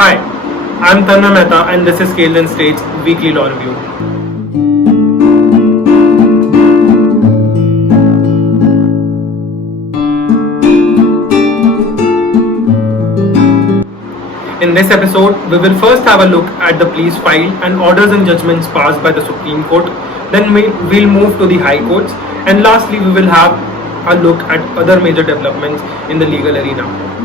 Hi, I'm Tanmay Mehta and this is Scales and States Weekly Law Review. In this episode, we will first have a look at the police file and orders and judgments passed by the Supreme Court. Then we'll move to the High Courts, and lastly we will have a look at other major developments in the legal arena.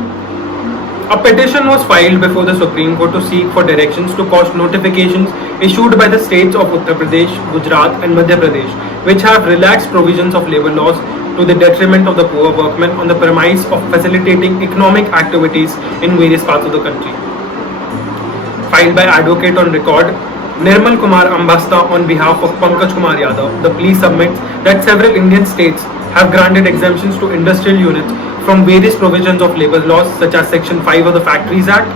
A petition was filed before the Supreme Court to seek for directions to quash notifications issued by the states of Uttar Pradesh, Gujarat and Madhya Pradesh, which have relaxed provisions of labour laws to the detriment of the poor workmen on the premise of facilitating economic activities in various parts of the country. Filed by advocate on record Nirmal Kumar Ambasta on behalf of Pankaj Kumar Yadav, the plea submits that several Indian states have granted exemptions to industrial units from various provisions of labour laws such as Section 5 of the Factories Act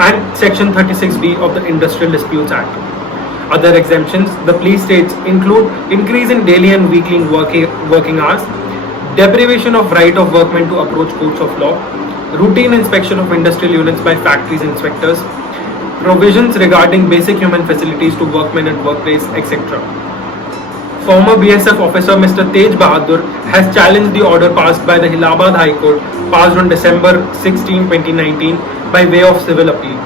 and Section 36B of the Industrial Disputes Act. Other exemptions, the plea states, include increase in daily and weekly working hours, deprivation of right of workmen to approach courts of law, routine inspection of industrial units by factories inspectors, provisions regarding basic human facilities to workmen at workplace, etc. Former BSF officer Mr. Tej Bahadur has challenged the order passed by the Allahabad High Court, passed on December 16, 2019 by way of civil appeal,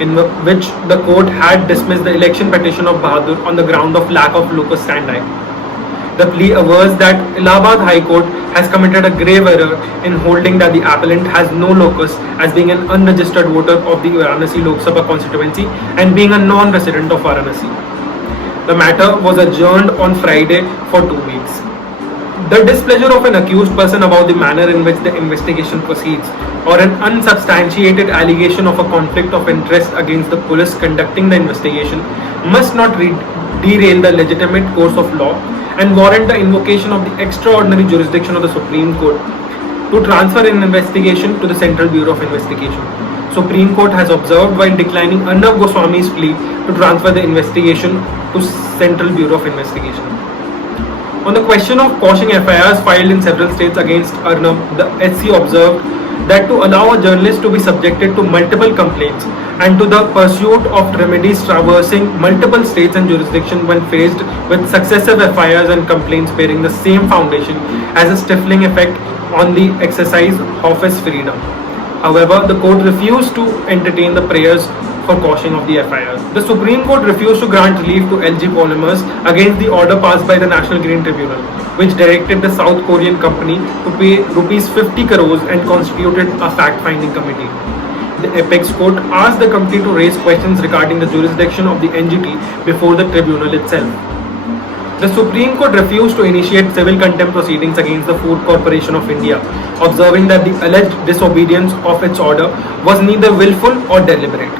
in which the court had dismissed the election petition of Bahadur on the ground of lack of locus standi. The plea avers that Allahabad High Court has committed a grave error in holding that the appellant has no locus as being an unregistered voter of the Varanasi Lok Sabha constituency and being a non-resident of Varanasi. The matter was adjourned on Friday for 2 weeks. The displeasure of an accused person about the manner in which the investigation proceeds, or an unsubstantiated allegation of a conflict of interest against the police conducting the investigation, must not derail the legitimate course of law and warrant the invocation of the extraordinary jurisdiction of the Supreme Court to transfer an investigation to the Central Bureau of Investigation. Supreme Court has observed while declining Arnab Goswami's plea to transfer the investigation to Central Bureau of Investigation. On the question of quashing FIRs filed in several states against Arnab, the SC observed that to allow a journalist to be subjected to multiple complaints and to the pursuit of remedies traversing multiple states and jurisdictions when faced with successive FIRs and complaints bearing the same foundation has a stifling effect on the exercise of his freedom. However, the court refused to entertain the prayers for quashing of the FIRs. The Supreme Court refused to grant relief to LG Polymers against the order passed by the National Green Tribunal, which directed the South Korean company to pay rupees 50 crores and constituted a fact-finding committee. The Apex Court asked the company to raise questions regarding the jurisdiction of the NGT before the tribunal itself. The Supreme Court refused to initiate civil contempt proceedings against the Food Corporation of India, observing that the alleged disobedience of its order was neither willful or deliberate.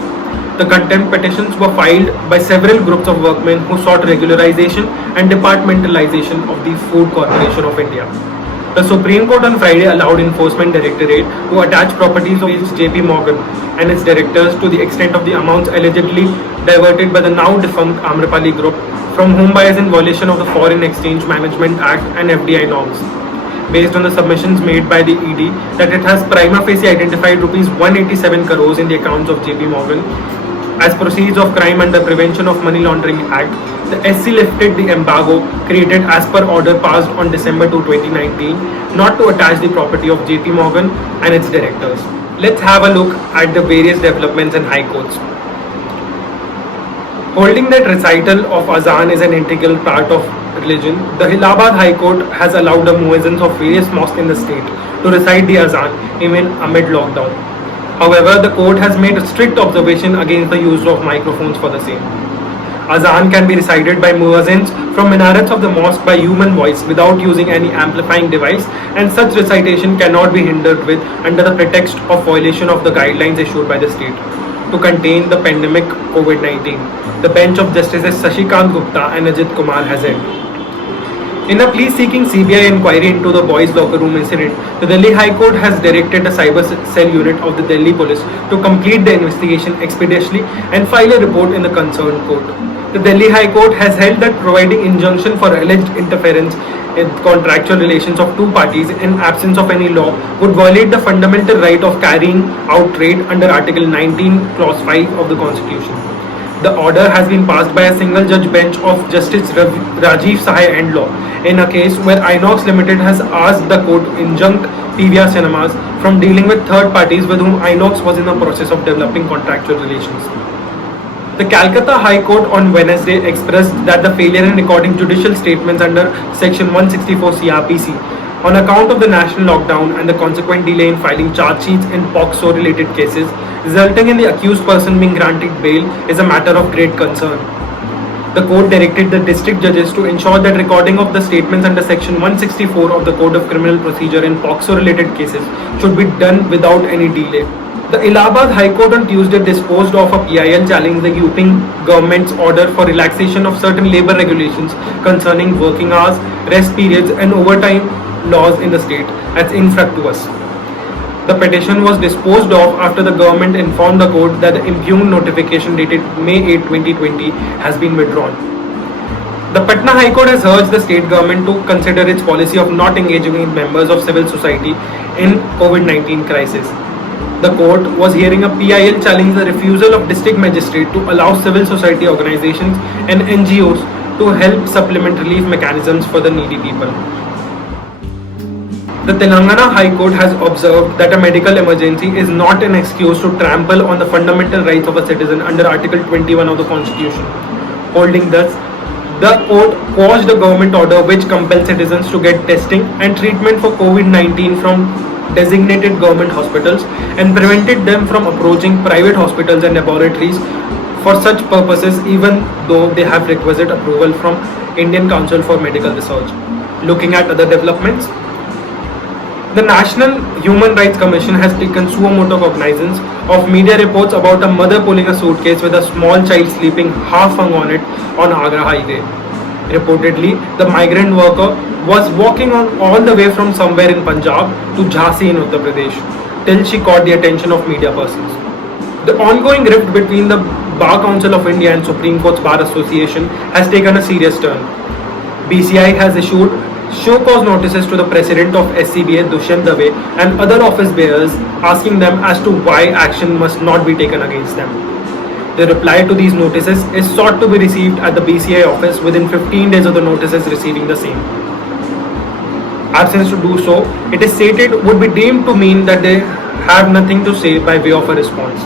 The contempt petitions were filed by several groups of workmen who sought regularization and departmentalization of the Food Corporation of India. The Supreme Court on Friday allowed Enforcement Directorate to attach properties of JP Morgan and its directors to the extent of the amounts allegedly diverted by the now defunct Amrapali Group from Mumbai as in violation of the Foreign Exchange Management Act and FDI norms. Based on the submissions made by the ED that it has prima facie identified rupees 187 crores in the accounts of JP Morgan as proceeds of crime under Prevention of Money Laundering Act, the SC lifted the embargo created as per order passed on December 2, 2019, not to attach the property of JP Morgan and its directors. Let's have a look at the various developments in high courts. Holding that recital of Azan is an integral part of religion, the Allahabad High Court has allowed the muezzins of various mosques in the state to recite the Azan even amid lockdown. However, the court has made a strict observation against the use of microphones for the same. Azan can be recited by muezzins from minarets of the mosque by human voice without using any amplifying device, and such recitation cannot be hindered with under the pretext of violation of the guidelines issued by the state to contain the pandemic COVID-19. The bench of Justices Shashikant Gupta and Ajit Kumar has held. In a plea seeking CBI inquiry into the boys' locker room incident, the Delhi High Court has directed the Cyber Cell Unit of the Delhi Police to complete the investigation expeditiously and file a report in the concerned court. The Delhi High Court has held that providing injunction for alleged interference in contractual relations of two parties in absence of any law would violate the fundamental right of carrying out trade under Article 19, Clause 5 of the Constitution. The order has been passed by a single judge bench of Justice Rajiv Sahai and Law in a case where Inox Limited has asked the court to injunct PVR Cinemas from dealing with third parties with whom Inox was in the process of developing contractual relations. The Calcutta High Court on Wednesday expressed that the failure in recording judicial statements under Section 164 CRPC on account of the national lockdown and the consequent delay in filing charge sheets in POCSO related cases, resulting in the accused person being granted bail, is a matter of great concern. The court directed the district judges to ensure that recording of the statements under Section 164 of the Code of Criminal Procedure in POCSO related cases should be done without any delay. The Allahabad High Court on Tuesday disposed of a PIL challenging the UP government's order for relaxation of certain labour regulations concerning working hours, rest periods and overtime laws in the state as infructuous. The petition was disposed of after the government informed the court that the impugned notification dated May 8, 2020 has been withdrawn. The Patna High Court has urged the state government to consider its policy of not engaging with members of civil society in COVID-19 crisis. The court was hearing a PIL challenging the refusal of district magistrate to allow civil society organizations and NGOs to help supplement relief mechanisms for the needy people. The Telangana High Court has observed that a medical emergency is not an excuse to trample on the fundamental rights of a citizen under Article 21 of the Constitution. Holding thus, the court quashed the government order which compels citizens to get testing and treatment for COVID-19 from designated government hospitals and prevented them from approaching private hospitals and laboratories for such purposes even though they have requisite approval from Indian Council for Medical Research. Looking at other developments, the National Human Rights Commission has taken suo motu cognizance of media reports about a mother pulling a suitcase with a small child sleeping half hung on it on Agra Highway. Reportedly, the migrant worker was walking on all the way from somewhere in Punjab to Jhansi in Uttar Pradesh till she caught the attention of media persons. The ongoing rift between the Bar Council of India and Supreme Court's Bar Association has taken a serious turn. BCI has issued show cause notices to the president of SCBA Dushyant Dave and other office bearers asking them as to why action must not be taken against them. The reply to these notices is sought to be received at the BCI office within 15 days of the notices receiving the same. Absence to do so, it is stated, would be deemed to mean that they have nothing to say by way of a response.